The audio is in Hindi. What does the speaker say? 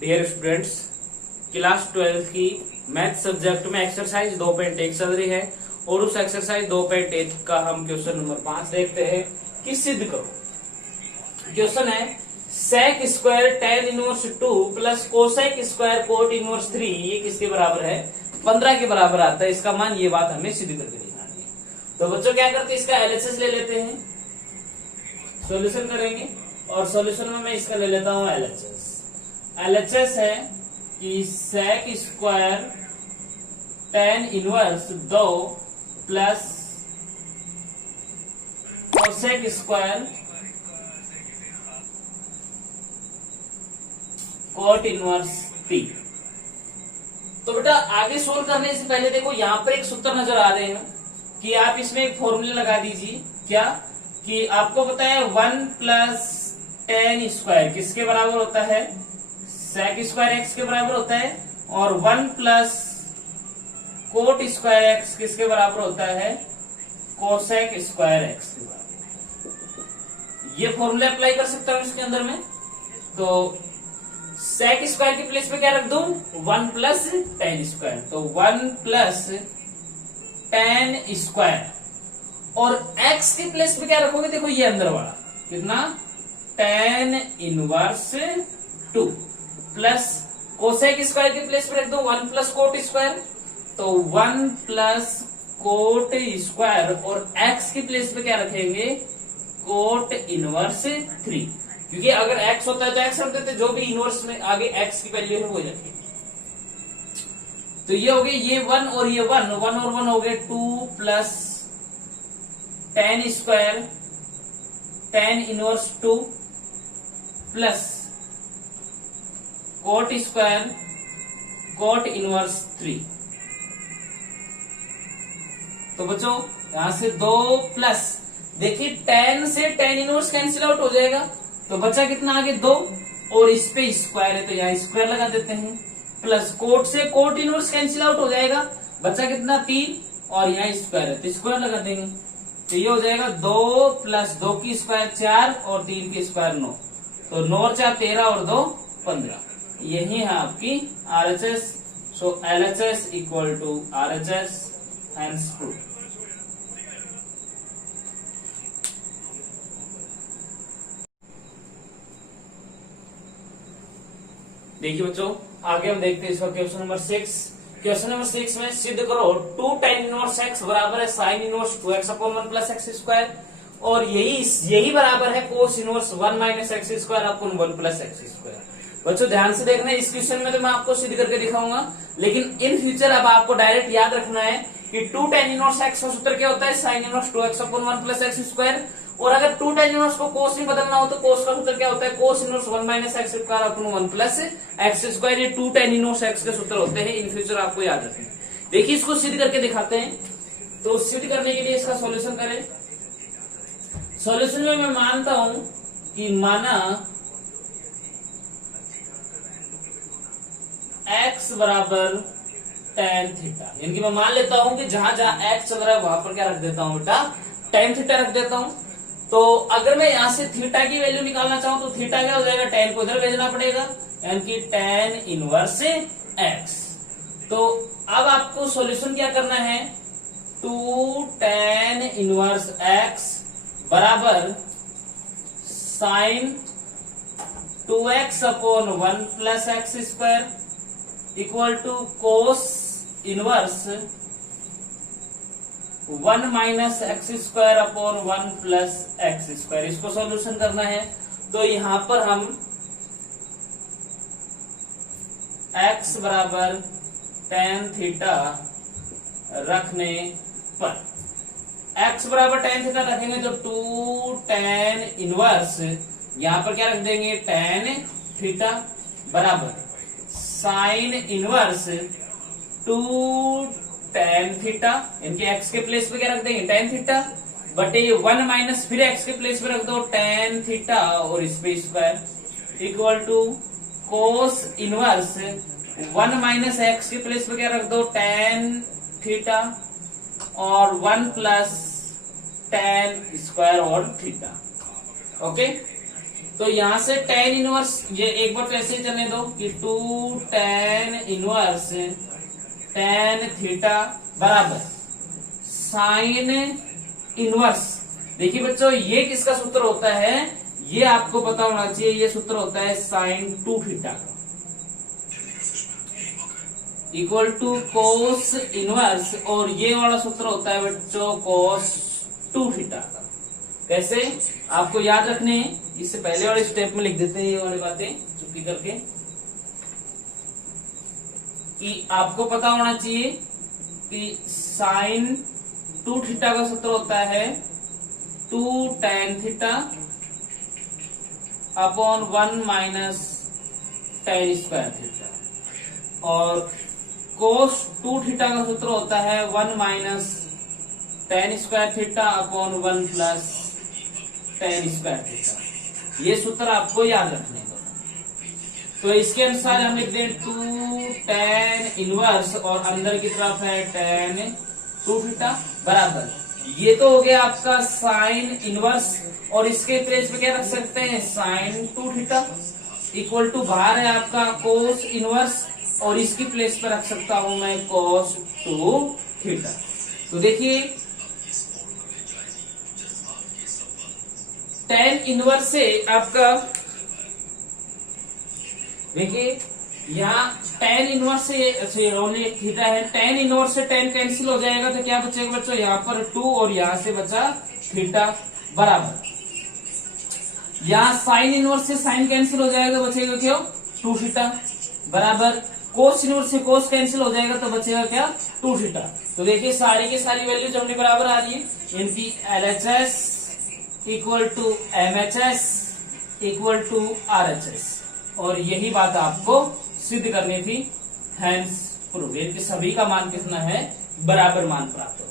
डियर स्टूडेंट्स, क्लास 12 की मैथ सब्जेक्ट में एक्सरसाइज 2.1 चल रही है और उस एक्सरसाइज 2.1 का हम क्वेश्चन नंबर 5 देखते हैं कि सिद्ध करो। क्वेश्चन है sec square tan inverse 2 plus cosec square cot inverse 3 ये किसके बराबर है? 15 के बराबर आता है। इसका मान ये बात हमें सिद्ध करके दिखानी है। तो बच्चों क्या करते हैं, इसका एलएचएस ले लेते हैं, सॉल्यूशन करेंगे और सॉल्यूशन में मैं इसका ले लेता हूं एलएचएस। एलएचएस है कि sec square tan inverse 2 plus cosec square cot inverse 3। तो बेटा आगे सोल्व करने से पहले देखो यहां पर एक सूत्र नजर आ रहे हैं कि आप इसमें एक फॉर्मूला लगा दीजिए। क्या कि आपको पता है 1 प्लस टेन स्क्वायर किसके बराबर होता है? सेक स्क्वायर एक्स के बराबर होता है। और 1 प्लस कोट स्क्वायर एक्स किसके बराबर होता है? कोसेक स्क्वायर एक्स के बराबर। ये फॉर्मूला अप्लाई कर सकता हूं इसके अंदर में। तो सेक स्क्वायर की प्लेस पे क्या रख दूं? 1 प्लस टेन स्क्वायर। तो 1 प्लस टेन स्क्वायर और x की प्लेस पे क्या रखोगे? देखो ये अंदर वाला कितना, ten inverse 2 plus cosec square की प्लेस पे रख दो 1 प्लस कोट स्क्वायर। तो 1 प्लस कोट स्क्वायर और x की प्लेस पे क्या रखेंगे? Coat inverse 3। क्योंकि अगर x होता है तो x रख देते, जो भी इनवर्स में आगे x की वैल्यू है वो जाती। तो ये हो गए ये 1 और ये 1 और 1 हो गए 2 plus ten square tan inverse 2 plus coat square cot inverse 3। तो बच्चों यहां से 2 प्लस, देखिए 10 से टेन इनवर्स कैंसिल आउट हो जाएगा तो बचा कितना आगे 2 और इस पे स्क्वायर है तो यहाँ स्क्वायर लगा देते हैं। प्लस कोट से कोट इनवर्स कैंसिल आउट हो जाएगा, बचा कितना 3 और यहाँ स्क्वायर है तो स्क्वायर लगा देंगे। तो ये हो जाएगा 2 प्लस 2 की स्क्वायर 4 और 3 की स्क्वायर 9। तो 9 और 4 13 और 2 15। यही है आपकी RHS. So LHS equal to RHS hence proof. देखिए बच्चों आगे हम देखते हैं इसका क्वेश्चन नंबर 6। क्वेश्चन नंबर 6 में सिद्ध करो 2 tan इनवर्स x बराबर है sine inverse 2x upon 1 plus x square और यही बराबर है कोस inverse 1 minus x square upon 1 plus x square. बच्चों ध्यान से देखना, इस क्वेश्चन में तो मैं आपको सिद्ध करके दिखाऊंगा, लेकिन इन फ्यूचर अब आपको डायरेक्ट याद रखना है कि 2 tan इनवर्स x का सूत्र क्या होता है? Sine inverse 2x upon 1 plus x square. और अगर 2 tan इनवर्स को कोस में बदलना हो तो कोस का सूत्र क्या होता है? कोस inverse 1 minus x square upon 1 plus x square. ये 2 tan इनवर्स x के सूत्र होते हैं, इन फ्यूचर आपको याद रखना है। देखिए इसको सिद्ध करके दिखाते हैं। तो सिद्ध करने के लिए इसका सॉल्यूशन करें। सॉल्यूशन में मैं मानता हूं कि माना x बराबर tan थीटा, यानी कि मैं मान लेता हूं कि जहां जहां x चल रहा है वहां पर क्या रख देता हूं बेटा? tan थीटा रख देता हूं। तो अगर मैं यहां से थीटा की वैल्यू निकालना चाहूं तो थीटा क्या हो जाएगा? tan को इधर भेजना पड़ेगा, यानी कि tan इनवर्स x। तो अब आपको सॉल्यूशन क्या करना है? 2 tan इनवर्स x बराबर sine 2x upon 1 plus x square equal to cos inverse 1 minus x square upon 1 plus x square. इसको सॉल्यूशन करना है तो यहां पर हम x बराबर tan थीटा रखने पर, x बराबर tan थीटा रखेंगे तो 2 tan इनवर्स यहां पर क्या रख देंगे? tan थीटा बराबर साइन इनवर्स 2 tan थीटा, इनके x के प्लेस पे क्या रख देंगे? tan थीटा बटे 1 माइनस फिर x के प्लेस पे रख दो tan थीटा और इस पे square equal to cos inverse 1 minus x के प्लेस पे क्या रख दो? tan थीटा और 1 प्लस tan स्क्वायर और थीटा। ओके, तो यहां से tan इनवर्स, ये एक बार तो ऐसे ही चलने दो कि 2 tan इनवर्स tan थीटा बराबर साइन इनवर्स। देखिए बच्चों, ये किसका सूत्र होता है, ये आपको पता होना चाहिए। ये सूत्र होता है साइन 2 थीटा का, इक्वल टू कोस इनवर्स, और ये वाला सूत्र होता है बच्चों कोस 2 थीटा का। कैसे आपको याद रखने हैं, इससे पहले वाले स्टेप में लिख देते हैं ये वाली बातें चुपी करके, कि आपको पता होना चाहिए कि साइन 2 थीटा का सूत्र होता है 2 tan theta upon 1 minus tan square theta, और कोस 2 थीटा का सूत्र होता है 1 minus tan square theta upon 1 plus tan square theta. ये सूत्र आपको याद रखने दो। तो इसके अनुसार हम लिख दें 2 tan इनवर्स और अंदर की तरफ है tan 2 थीटा बराबर, ये तो हो गया आपका साइन इनवर्स, और इसके प्लेस पे क्या रख सकते हैं साइन 2 थीटा, इक्वल टू बाहर है आपका कोस इनवर्स, और इसकी प्लेस पे रख सकता हूं मैं कोस 2 थीटा। तो देखिए tan इनवर्स से आपका, देखिए यहाँ tan इनवर्स से रोने थीटा है, tan इनवर्स से tan कैंसिल हो जाएगा, तो क्या बचेगा बच्चों, यहाँ पर 2 और यहाँ से बचा थीटा बराबर, यहाँ साइन इनवर्स से साइन कैंसिल हो जाएगा, बचेगा क्यों 2 थीटा बराबर, कोस इनवर्स से कोस कैंसिल हो जाएगा तो बचेगा क्या 2 थीटा। तो देखिए सारी की सारी वैल्यूज अपने बराबर आ रही है, इनकी LHS equal to MHS equal to RHS, और यही बात आपको सिद्ध करनी थी। हैंस प्रूव, सभी का मान कितना है, बराबर मान प्राप्त हो।